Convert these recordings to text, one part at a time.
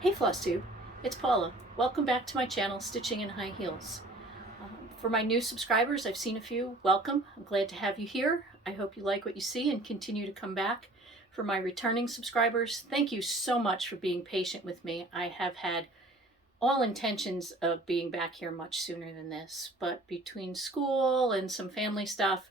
Hey FlossTube, it's Paula. Welcome back to my channel, Stitching in High Heels. For my new subscribers, I've seen a few. Welcome. I'm glad to have you here. I hope you like what you see and continue to come back. For my returning subscribers, thank you so much for being patient with me. I have had all intentions of being back here much sooner than this, but between school and some family stuff,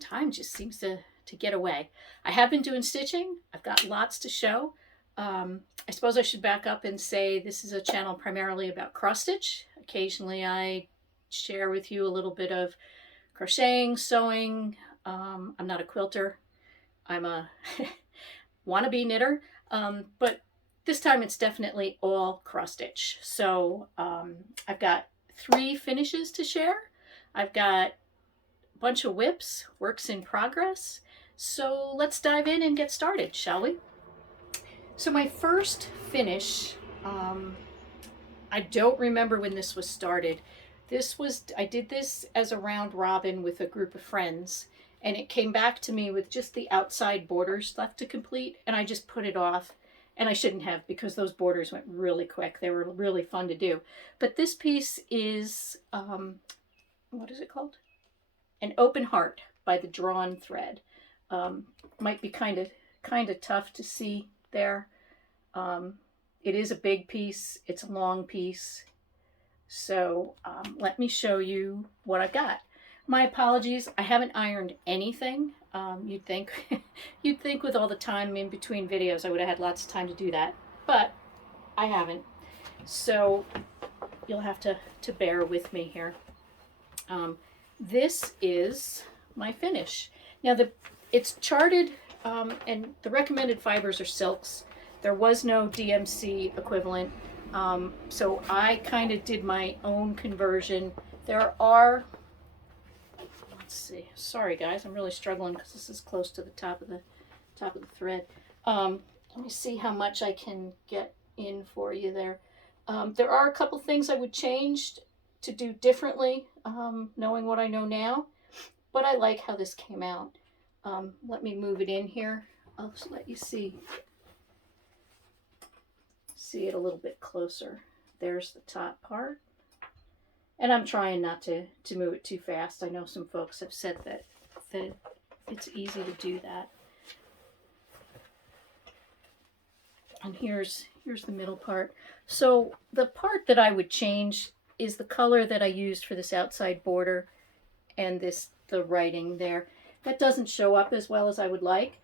time just seems to get away. I have been doing stitching. I've got lots to show. I suppose I should back up and say this is a channel primarily about cross stitch. Occasionally I share with you a little bit of crocheting, sewing. I'm not a quilter. I'm a wannabe knitter, but this time it's definitely all cross stitch. So I've got 3 finishes to share. I've got a bunch of whips, works in progress. So let's dive in and get started, shall we? So my first finish, I don't remember when this was started. I did this as a round robin with a group of friends, and it came back to me with just the outside borders left to complete, and I just put it off. And I shouldn't have, because those borders went really quick. They were really fun to do. But this piece is, what is it called? An Open Heart by the Drawn Thread. Might be kind of tough to see there. It is a big piece. It's a long piece. So let me show you what I've got. My apologies. I haven't ironed anything. You'd think with all the time in between videos I would have had lots of time to do that, but I haven't. So you'll have to bear with me here. This is my finish. Now it's charted, and the recommended fibers are silks. There was no DMC equivalent, so I kind of did my own conversion. There are, let's see, sorry guys, I'm really struggling because this is close to the top of the thread. Let me see how much I can get in for you there. There are a couple things I would change to do differently, knowing what I know now, but I like how this came out. Let me move it in here. I'll just let you see it a little bit closer. There's the top part. And I'm trying not to move it too fast. I know some folks have said that it's easy to do that. And here's the middle part. So the part that I would change is the color that I used for this outside border and the writing there. That doesn't show up as well as I would like.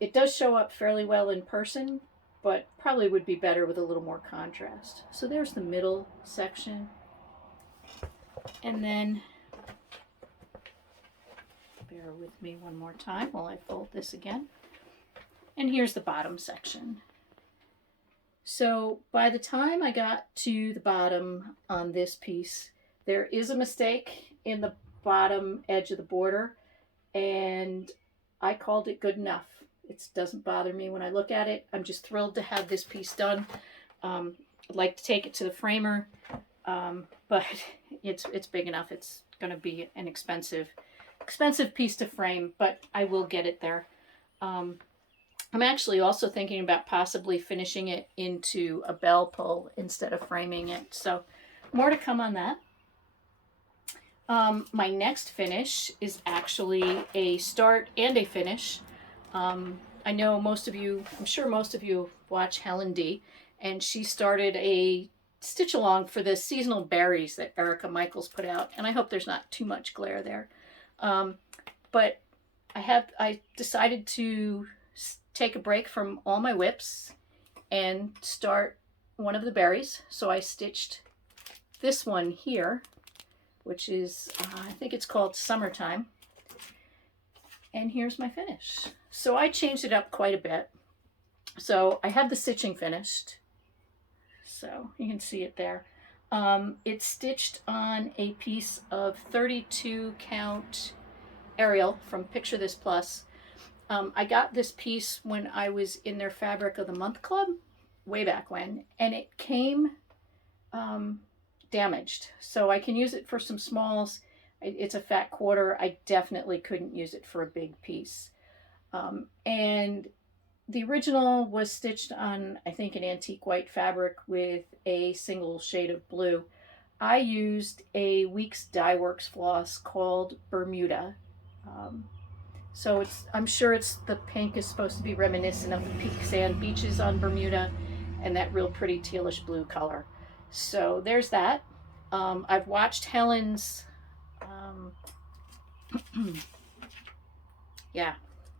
It does show up fairly well in person, but probably would be better with a little more contrast. So there's the middle section. And then, bear with me one more time while I fold this again. And here's the bottom section. So by the time I got to the bottom on this piece, there is a mistake in the bottom edge of the border, and I called it good enough. It doesn't bother me when I look at it. I'm just thrilled to have this piece done. I'd like to take it to the framer, but it's big enough. It's going to be an expensive piece to frame, but I will get it there. I'm actually also thinking about possibly finishing it into a bell pull instead of framing it. So more to come on that. My next finish is actually a start and a finish. I know I'm sure most of you watch Helen D, and she started a stitch along for the seasonal berries that Erica Michaels put out, and I hope there's not too much glare there. But I decided to take a break from all my whips and start one of the berries. So I stitched this one here, which is, I think it's called Summertime. And here's my finish. So I changed it up quite a bit. So I have the stitching finished. So you can see it there. It's stitched on a piece of 32 count Ariel from Picture This Plus. I got this piece when I was in their Fabric of the Month Club way back when, and it came damaged. So I can use it for some smalls. It's a fat quarter. I definitely couldn't use it for a big piece. And the original was stitched on, I think, an antique white fabric with a single shade of blue. I used a Weeks Dye Works floss called Bermuda. Um, so I'm sure the pink is supposed to be reminiscent of the peak sand beaches on Bermuda and that real pretty tealish blue color. So there's that. I've watched Helen's, yeah,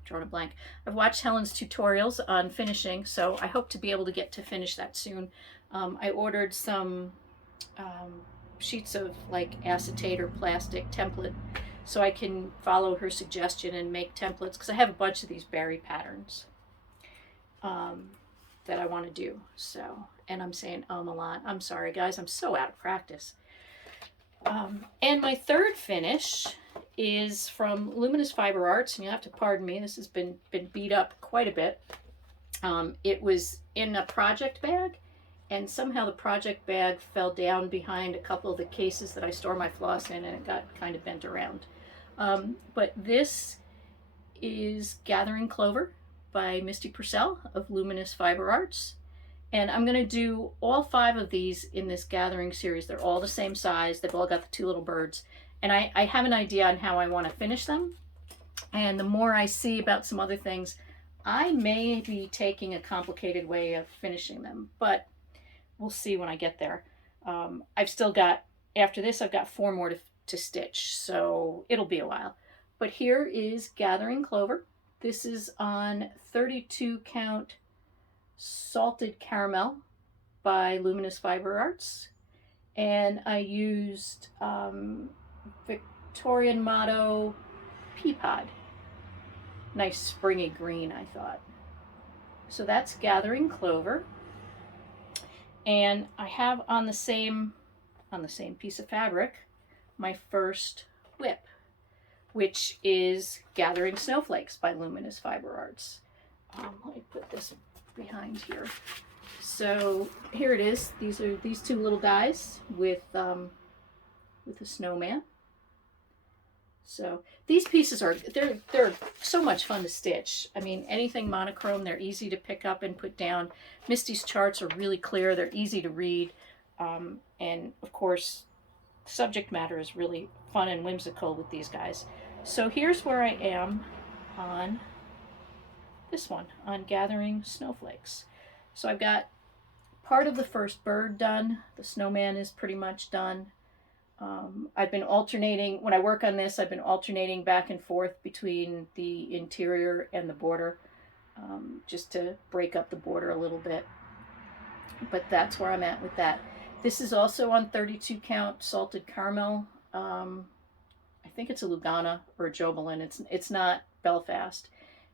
drawing a blank. I've watched Helen's tutorials on finishing, so I hope to be able to get to finish that soon. I ordered some sheets of like acetate or plastic template so I can follow her suggestion and make templates, because I have a bunch of these berry patterns that I want to do. So, and I'm saying a lot. I'm sorry guys, I'm so out of practice. And my third finish is from Luminous Fiber Arts, and you'll have to pardon me, this has been beat up quite a bit. It was in a project bag, and somehow the project bag fell down behind a couple of the cases that I store my floss in, and it got kind of bent around. But this is Gathering Clover by Misty Purcell of Luminous Fiber Arts. And I'm going to do all 5 of these in this gathering series. They're all the same size. They've all got the 2 little birds. And I have an idea on how I want to finish them. And the more I see about some other things, I may be taking a complicated way of finishing them. But we'll see when I get there. I've still got, after this, I've got 4 more to stitch. So it'll be a while. But here is Gathering Clover. This is on 32 count Salted Caramel by Luminous Fiber Arts, and I used Victorian Motto Pea Pod. Nice springy green, I thought. So that's Gathering Clover, and I have on the same piece of fabric my first whip, which is Gathering Snowflakes by Luminous Fiber Arts. Let me put this behind here. So here it is. These are these 2 little dies with a snowman. So these pieces are they're so much fun to stitch. I mean, anything monochrome, they're easy to pick up and put down. Misty's charts are really clear. They're easy to read, and of course, subject matter is really fun and whimsical with these guys. So here's where I am on this one, on Gathering Snowflakes. So I've got part of the first bird done. The snowman is pretty much done. I've been alternating, when I work on this, I've been alternating back and forth between the interior and the border, just to break up the border a little bit. But that's where I'm at with that. This is also on 32 count Salted Caramel. I think it's a Lugana or a Jobelin. It's not Belfast.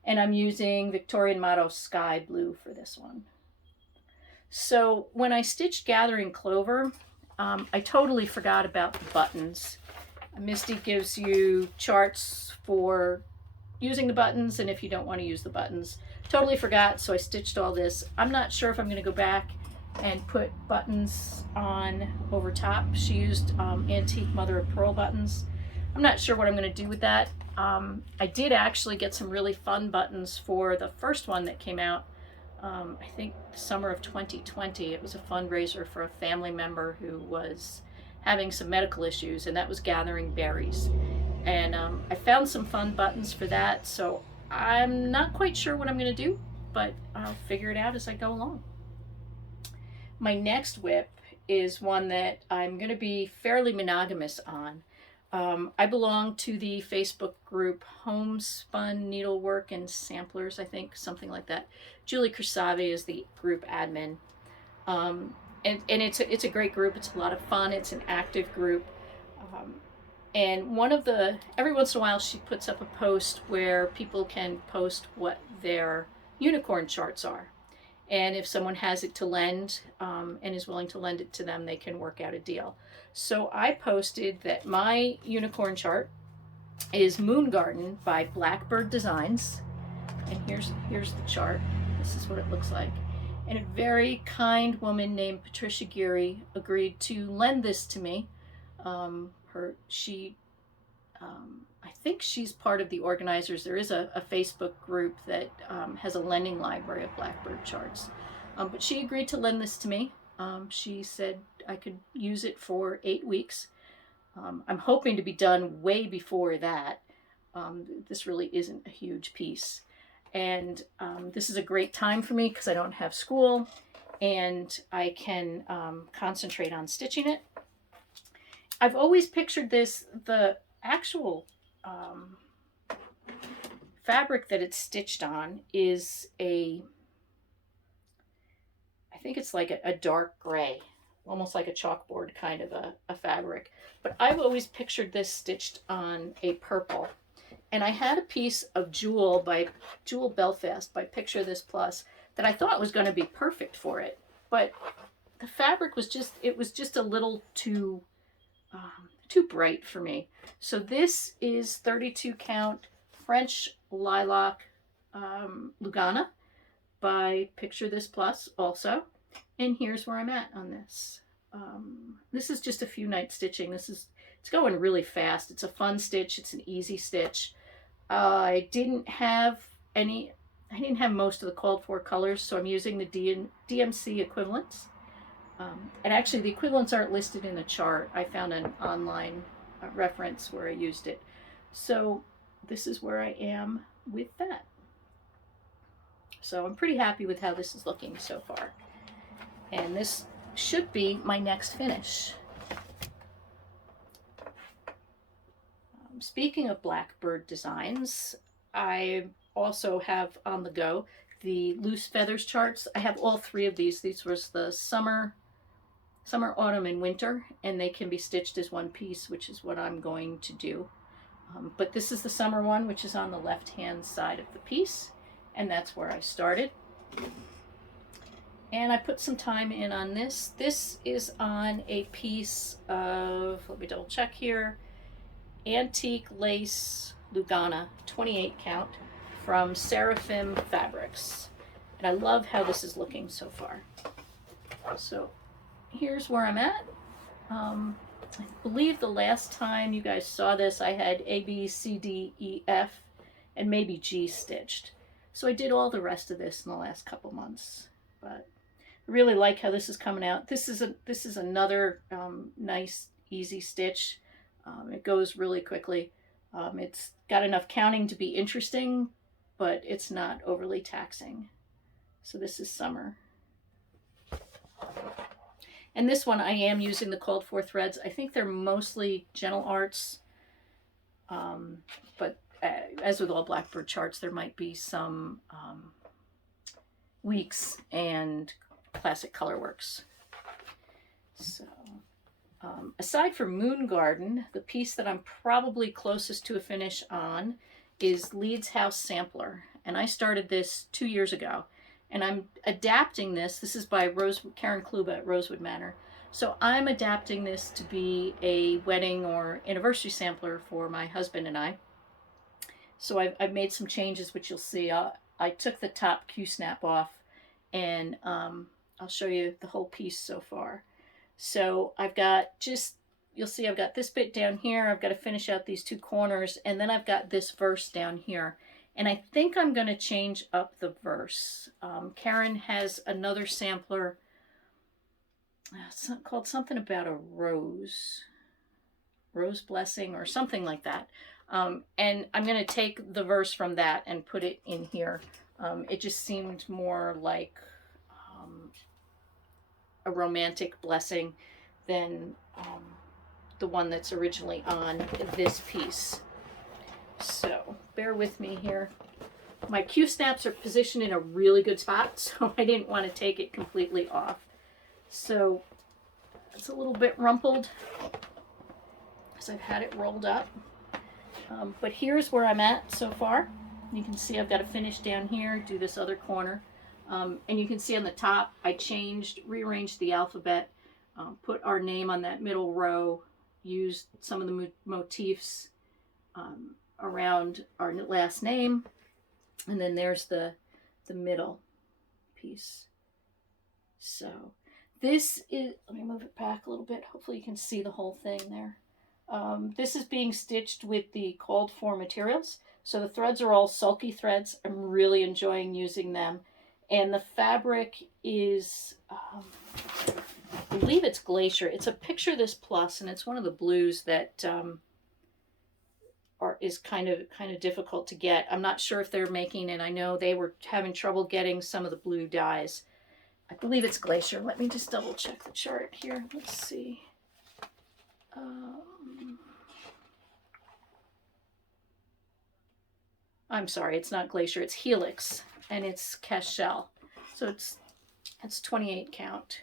And I'm using Victorian Motto Sky Blue for this one. So when I stitched Gathering Clover, I totally forgot about the buttons. Misty gives you charts for using the buttons and if you don't want to use the buttons. Totally forgot, so I stitched all this. I'm not sure if I'm going to go back and put buttons on over top. She used antique mother of pearl buttons. I'm not sure what I'm going to do with that. I did actually get some really fun buttons for the first one that came out, I think the summer of 2020. It was a fundraiser for a family member who was having some medical issues, and that was Gathering Berries. And I found some fun buttons for that, so I'm not quite sure what I'm going to do, but I'll figure it out as I go along. My next whip is one that I'm going to be fairly monogamous on. I belong to the Facebook group Homespun Needlework and Samplers, I think, something like that. Julie Kersave is the group admin. And it's a great group. It's a lot of fun. It's an active group. And every once in a while she puts up a post where people can post what their unicorn charts are. And if someone has it to lend and is willing to lend it to them, they can work out a deal. So I posted that my unicorn chart is Moon Garden by Blackbird Designs. And here's the chart. This is what it looks like. And a very kind woman named Patricia Geary agreed to lend this to me. I think she's part of the organizers. There is a Facebook group that has a lending library of Blackbird charts. But she agreed to lend this to me. She said I could use it for 8 weeks. I'm hoping to be done way before that. This really isn't a huge piece. And this is a great time for me because I don't have school and I can concentrate on stitching it. I've always pictured this, the actual fabric that it's stitched on is I think it's like a dark gray, almost like a chalkboard kind of a fabric. But I've always pictured this stitched on a purple. And I had a piece of Jewel Belfast by Picture This Plus that I thought was going to be perfect for it. But the fabric was just a little too bright for me. So this is 32 count French Lilac Lugana by Picture This Plus also. And here's where I'm at on this. This is just a few nights stitching. It's going really fast. It's a fun stitch. It's an easy stitch. I didn't have most of the called for colors, so I'm using the DMC equivalents. And actually the equivalents aren't listed in the chart. I found an online reference where I used it. So this is where I am with that. So I'm pretty happy with how this is looking so far. And this should be my next finish. Speaking of Blackbird designs, I also have on the go the loose feathers charts. I have all 3 of these. These was the summer, autumn, and winter, and they can be stitched as one piece, which is what I'm going to do. But this is the summer one, which is on the left-hand side of the piece, and that's where I started. And I put some time in on this. This is on a piece of, let me double check here, Antique Lace Lugana, 28 count, from Seraphim Fabrics. And I love how this is looking so far. So here's where I'm at. I believe the last time you guys saw this, I had A, B, C, D, E, F, and maybe G stitched. So I did all the rest of this in the last couple months. But I really like how this is coming out. This is another nice, easy stitch. It goes really quickly. It's got enough counting to be interesting, but it's not overly taxing. So this is summer. And this one I am using the called for threads. I think they're mostly Gentle Arts, but as with all Blackbird charts, there might be some Weeks and Classic Colorworks. So aside from Moon Garden, the piece that I'm probably closest to a finish on is Leeds House Sampler. And I started this 2 years ago. And I'm adapting this. This is by Karen Kluba at Rosewood Manor. So I'm adapting this to be a wedding or anniversary sampler for my husband and I. So I've made some changes, which you'll see. I took the top Q-snap off, and I'll show you the whole piece so far. So I've got you'll see I've got this bit down here. I've got to finish out these 2 corners, and then I've got this verse down here. And I think I'm going to change up the verse. Karen has another sampler. It's called something about a rose blessing or something like that. And I'm going to take the verse from that and put it in here. It just seemed more like a romantic blessing than the one that's originally on this piece. So bear with me here. My Q-snaps are positioned in a really good spot, so I didn't want to take it completely off. So it's a little bit rumpled because I've had it rolled up. But here's where I'm at so far. You can see I've got to finish down here, do this other corner. And you can see on the top, I rearranged the alphabet, put our name on that middle row, used some of the motifs around our last name, and then there's the middle piece. So this is, let me move it back a little bit. Hopefully you can see the whole thing there. This is being stitched with the cold four materials. So the threads are all sulky threads. I'm really enjoying using them. And the fabric is, I believe it's Glacier. It's a Picture This Plus, and it's one of the blues that is kind of difficult to get. I'm not sure if they're making it. I know they were having trouble getting some of the blue dyes. I believe it's Glacier. Let me just double check the chart here. Let's see. I'm sorry, it's not Glacier, it's Helix, and it's Cashel. So it's 28 count.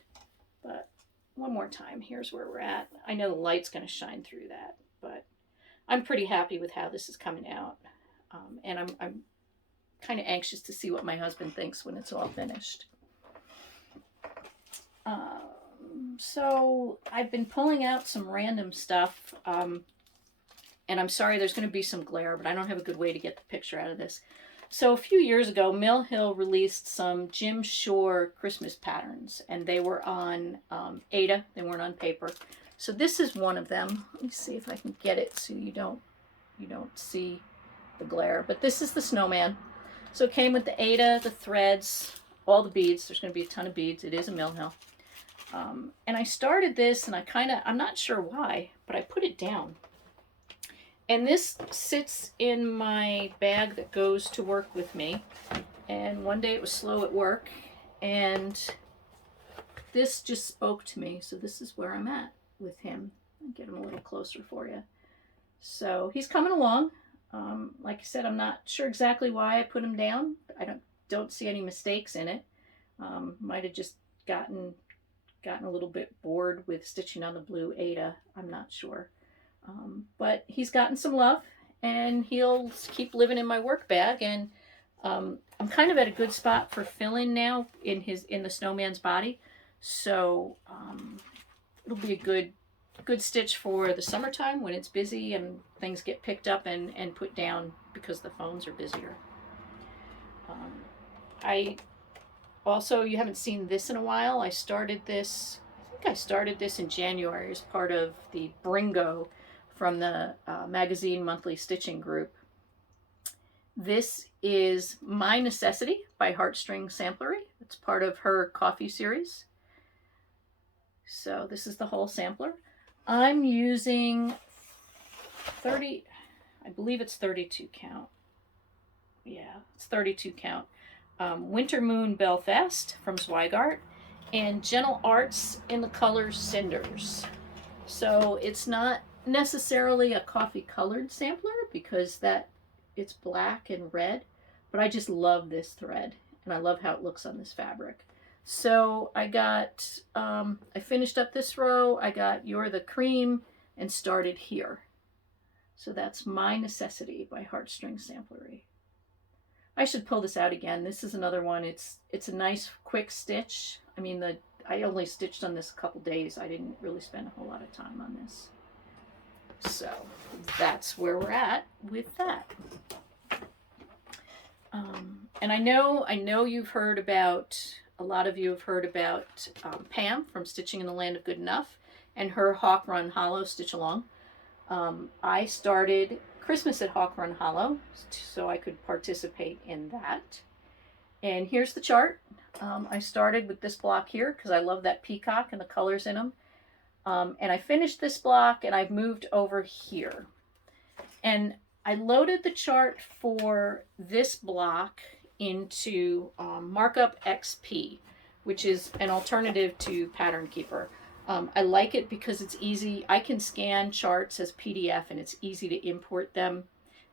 But one more time, here's where we're at. I know the light's going to shine through that, but I'm pretty happy with how this is coming out. And I'm kind of anxious to see what my husband thinks when it's all finished. So I've been pulling out some random stuff. And I'm sorry there's going to be some glare, but I don't have a good way to get the picture out of this. So a few years ago, Mill Hill released some Jim Shore Christmas patterns, and they were on Ada. They weren't on paper. So this is one of them. Let me see if I can get it so you don't see the glare. But this is the Snowman. So it came with the Ada, the threads, all the beads. There's going to be a ton of beads. It is a Mill Hill. And I started this, and I'm not sure why, but I put it down. And this sits in my bag that goes to work with me. And one day it was slow at work, and this just spoke to me. So this is where I'm at with him. I'll get him a little closer for you. So he's coming along. Like I said, I'm not sure exactly why I put him down. I don't see any mistakes in it. Might have just gotten a little bit bored with stitching on the blue Ada. I'm not sure. But he's gotten some love, and he'll keep living in my work bag. And I'm kind of at a good spot for filling now in the Snowman's body. So it'll be a good stitch for the summertime when it's busy and things get picked up and put down because the phones are busier. You haven't seen this in a while. I think I started this in January as part of the Bringo from the magazine monthly stitching group. This is My Necessity by Heartstring Samplery. It's part of her coffee series. So this is the whole sampler. I'm using 30, I believe it's 32 count. Yeah, it's 32 count. Winter Moon Belfast from Zweigart, and Gentle Arts in the color Cinders. So it's not necessarily a coffee colored sampler because it's black and red, but I just love this thread and I love how it looks on this fabric. So I finished up this row. I got You're the Cream and started here. So that's My Necessity by Heartstring Samplery. I should pull this out again. This is another one. It's a nice quick stitch. I mean, I only stitched on this a couple days. I didn't really spend a whole lot of time on this. So that's where we're at with that. And I know you've heard about, a lot of you have heard about Pam from Stitching in the Land of Good Enough and her Hawk Run Hollow Stitch Along. I started Christmas at Hawk Run Hollow so I could participate in that. And here's the chart. I started with this block here because I love that peacock and the colors in them. And I finished this block and I've moved over here. And I loaded the chart for this block into Markup XP, which is an alternative to Pattern Keeper. I like it because it's easy. I can scan charts as PDF and it's easy to import them.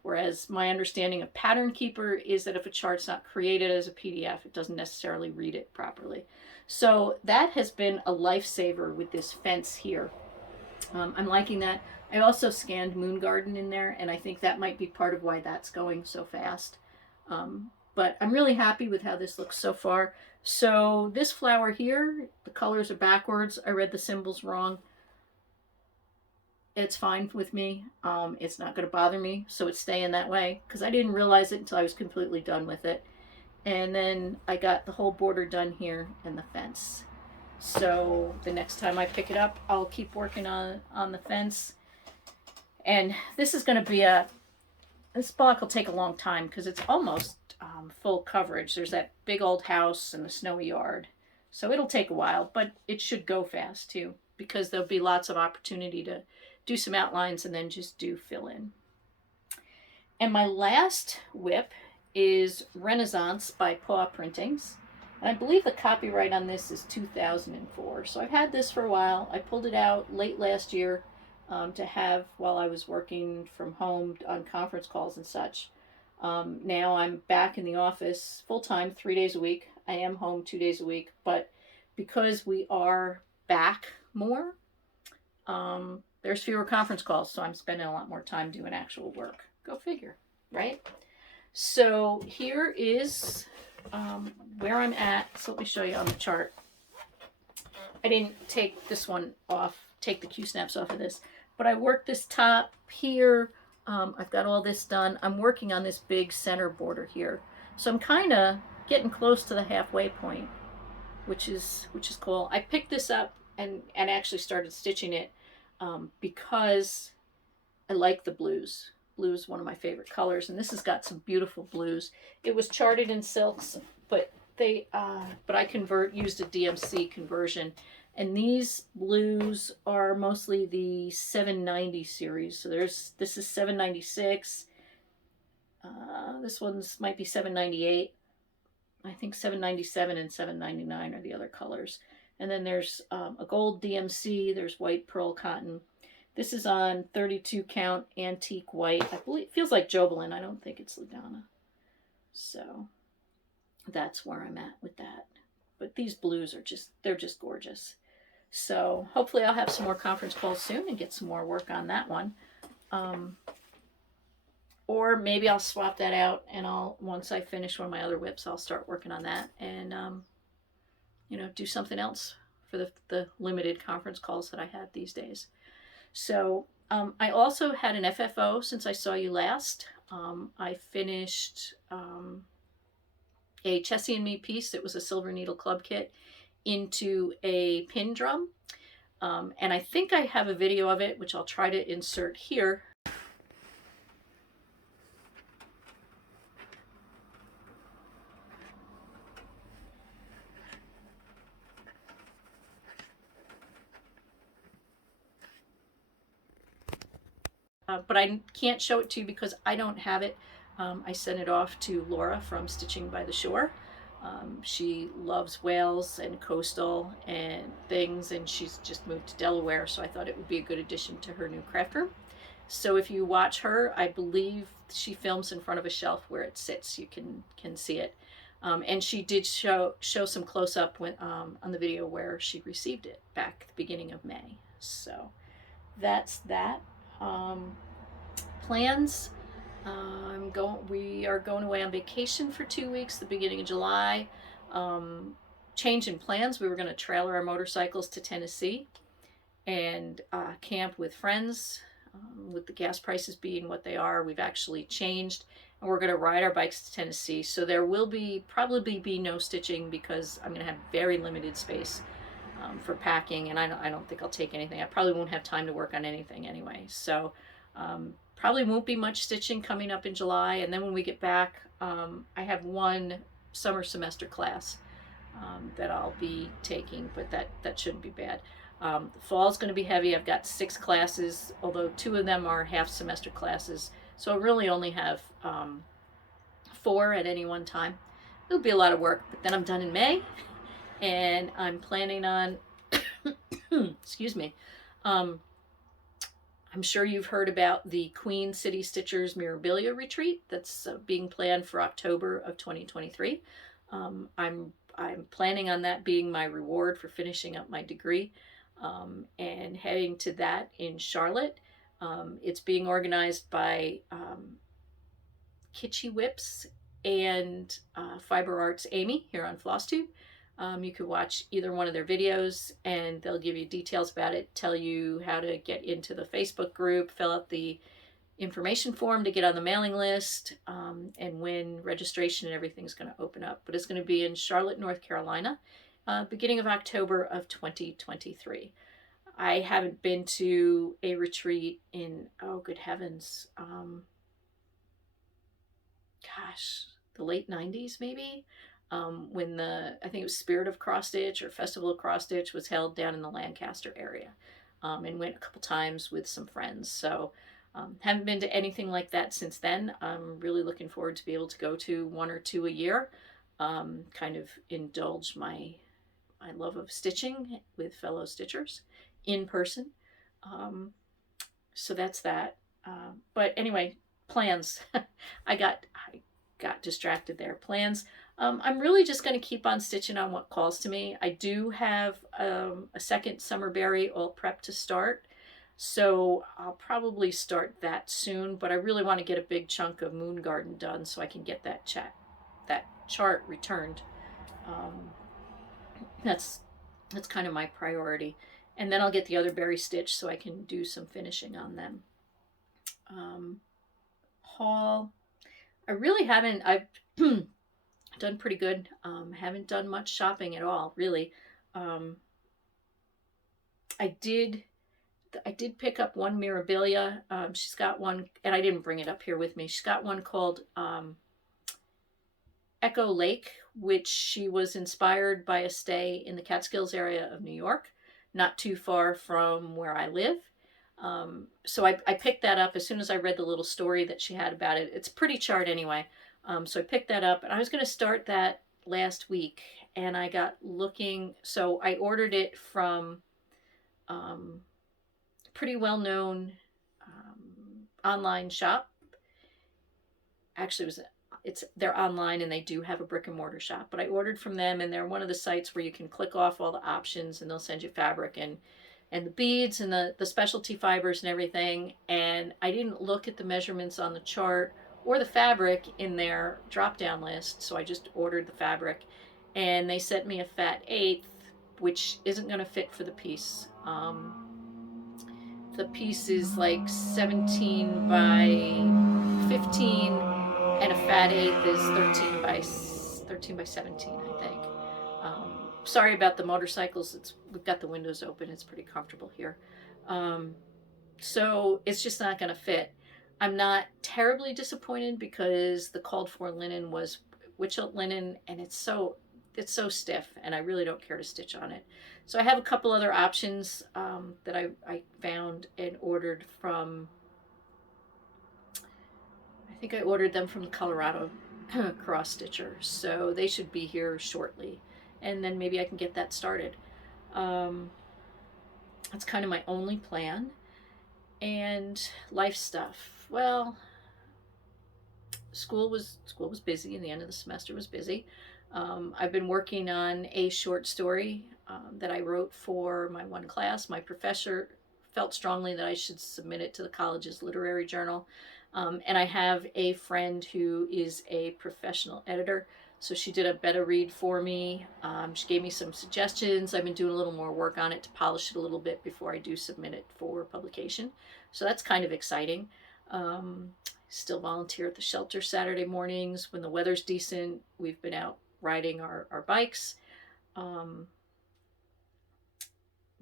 Whereas my understanding of Pattern Keeper is that if a chart's not created as a PDF, it doesn't necessarily read it properly. So that has been a lifesaver with this fence here. I'm liking that. I also scanned Moon Garden in there, and I think that might be part of why that's going so fast. But I'm really happy with how this looks so far. So this flower here, the colors are backwards. I read the symbols wrong. It's fine with me. It's not going to bother me, so it's staying that way because I didn't realize it until I was completely done with it. And then I got the whole border done here and the fence. So the next time I pick it up, I'll keep working on the fence. And this is going to be this block will take a long time because it's almost full coverage. There's that big old house and the snowy yard. So it'll take a while, but it should go fast too, because there'll be lots of opportunity to do some outlines and then just do fill in. And my last whip is Renaissance by Paw Printings. And I believe the copyright on this is 2004. So I've had this for a while. I pulled it out late last year to have while I was working from home on conference calls and such. Now I'm back in the office full-time 3 days a week. I am home 2 days a week, but because we are back more, there's fewer conference calls, so I'm spending a lot more time doing actual work. Go figure, right? So here is where I'm at. So let me show you on the chart. I didn't take this one off, take the Q-snaps off of this, but I worked this top here. I've got all this done. I'm working on this big center border here. So I'm kind of getting close to the halfway point, which is cool. I picked this up and actually started stitching it because I like the blues. Blue is one of my favorite colors, and this has got some beautiful blues. It was charted in silks, but I used a DMC conversion, and these blues are mostly the 790 series. So this is 796. This one's might be 798. I think 797 and 799 are the other colors. And then there's a gold DMC. There's white pearl cotton. This is on 32 count antique white. I believe it feels like Jobelin. I don't think it's Lugana. So that's where I'm at with that. But these blues are they're just gorgeous. So hopefully I'll have some more conference calls soon and get some more work on that one. Or maybe I'll swap that out, and once I finish one of my other whips, I'll start working on that and do something else for the limited conference calls that I have these days. So I also had an FFO since I saw you last. I finished a Chessie and Me piece that was a silver needle club kit into a pin drum. And I think I have a video of it, which I'll try to insert here. But I can't show it to you because I don't have it. I sent it off to Laura from Stitching by the Shore. She loves whales and coastal and things, and she's just moved to Delaware, so I thought it would be a good addition to her new craft room. So if you watch her, I believe she films in front of a shelf where it sits. You can see it. And she did show some close-up on the video where she received it back at the beginning of May. So that's that. Plans. We are going away on vacation for 2 weeks, the beginning of July. Change in plans. We were going to trailer our motorcycles to Tennessee and camp with friends. With the gas prices being what they are, we've actually changed, and we're going to ride our bikes to Tennessee. So there will probably be no stitching because I'm going to have very limited space for packing, and I don't think I'll take anything. I probably won't have time to work on anything anyway. So probably won't be much stitching coming up in July. And then when we get back, I have one summer semester class that I'll be taking, but that shouldn't be bad. The fall is going to be heavy. I've got 6 classes, although 2 of them are half semester classes. So I really only have 4 at any one time. It'll be a lot of work, but then I'm done in May, and I'm planning on, excuse me, I'm sure you've heard about the Queen City Stitchers Mirabilia Retreat that's being planned for October of 2023. I'm planning on that being my reward for finishing up my degree and heading to that in Charlotte. It's being organized by Kitschy Whips and Fiber Arts Amy here on FlossTube. You could watch either one of their videos and they'll give you details about it, tell you how to get into the Facebook group, fill out the information form to get on the mailing list, and when registration and everything's going to open up. But it's going to be in Charlotte, North Carolina, beginning of October of 2023. I haven't been to a retreat in, oh, good heavens, gosh, the late 90s maybe, when I think it was Spirit of Cross Stitch or Festival of Cross Stitch was held down in the Lancaster area, and went a couple times with some friends. So haven't been to anything like that since then. I'm really looking forward to be able to go to one or two a year, kind of indulge my love of stitching with fellow stitchers in person. So that's that. But anyway, plans. I got distracted there. Plans. I'm really just going to keep on stitching on what calls to me. I do have a second summer berry all prepped to start, so I'll probably start that soon. But I really want to get a big chunk of Moon Garden done so I can get that chart returned. That's kind of my priority, and then I'll get the other berry stitch so I can do some finishing on them. Haul. I really haven't. I've done pretty good. Haven't done much shopping at all, really. I did pick up one Mirabilia. She's got one, and I didn't bring it up here with me. She's got one called Echo Lake, which she was inspired by a stay in the Catskills area of New York, not too far from where I live. So I picked that up as soon as I read the little story that she had about it. It's a pretty chart anyway. So I picked that up, and I was going to start that last week, and I got looking. So I ordered it from pretty well-known online shop. Actually, they're online, and they do have a brick and mortar shop, but I ordered from them, and they're one of the sites where you can click off all the options, and they'll send you fabric and the beads and the specialty fibers and everything. And I didn't look at the measurements on the chart or the fabric in their drop-down list, so I just ordered the fabric, and they sent me a fat 1/8, which isn't going to fit for the piece. The piece is like 17 by 15, and a fat 1/8 is 13 by 17, I think. Sorry about the motorcycles. We've got the windows open. It's pretty comfortable here. So it's just not going to fit. I'm not terribly disappointed because the called for linen was Witchelt linen, and it's so stiff, and I really don't care to stitch on it. So I have a couple other options that I found and ordered from. I think I ordered them from the Colorado cross stitcher, so they should be here shortly, and then maybe I can get that started. That's kind of my only plan. And life stuff. Well, school was busy, and the end of the semester was busy. I've been working on a short story that I wrote for my one class. My professor felt strongly that I should submit it to the college's literary journal. And I have a friend who is a professional editor, so she did a beta read for me. She gave me some suggestions. I've been doing a little more work on it to polish it a little bit before I do submit it for publication. So that's kind of exciting. Still volunteer at the shelter Saturday mornings when the weather's decent. We've been out riding our bikes.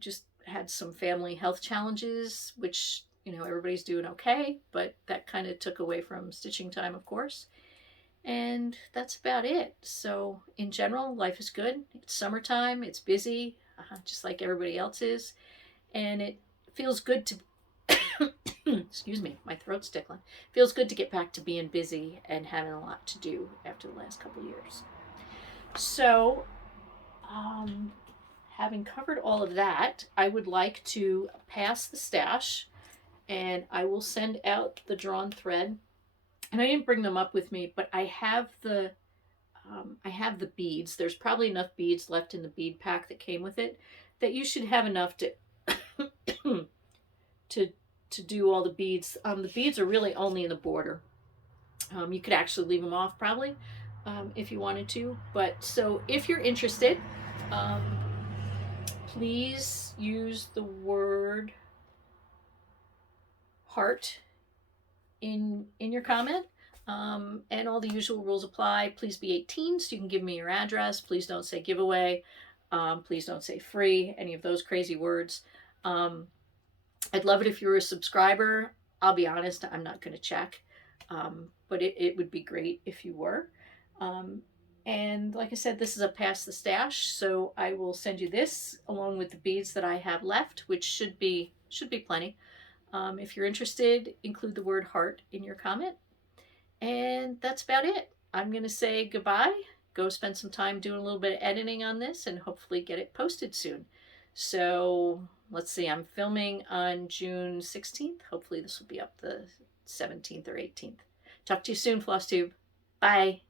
Just had some family health challenges, which, everybody's doing okay, but that kind of took away from stitching time, of course. And that's about it. So in general, life is good. It's summertime. It's busy, just like everybody else is. And it feels good to, excuse me, my throat's tickling. Feels good to get back to being busy and having a lot to do after the last couple of years. So, having covered all of that, I would like to pass the stash, and I will send out the drawn thread. And I didn't bring them up with me, but I have the beads. There's probably enough beads left in the bead pack that came with it that you should have enough to to do all the beads. The beads are really only in the border. You could actually leave them off probably if you wanted to. But so if you're interested, please use the word heart in your comment, and all the usual rules apply. Please be 18, so you can give me your address. Please don't say giveaway. Please don't say free, any of those crazy words. I'd love it if you were a subscriber. I'll be honest, I'm not going to check, but it would be great if you were. And like I said, this is a pass the stash, so I will send you this along with the beads that I have left, which should be plenty. If you're interested, include the word heart in your comment. And that's about it. I'm going to say goodbye. Go spend some time doing a little bit of editing on this and hopefully get it posted soon. So let's see, I'm filming on June 16th. Hopefully this will be up the 17th or 18th. Talk to you soon, FlossTube. Bye.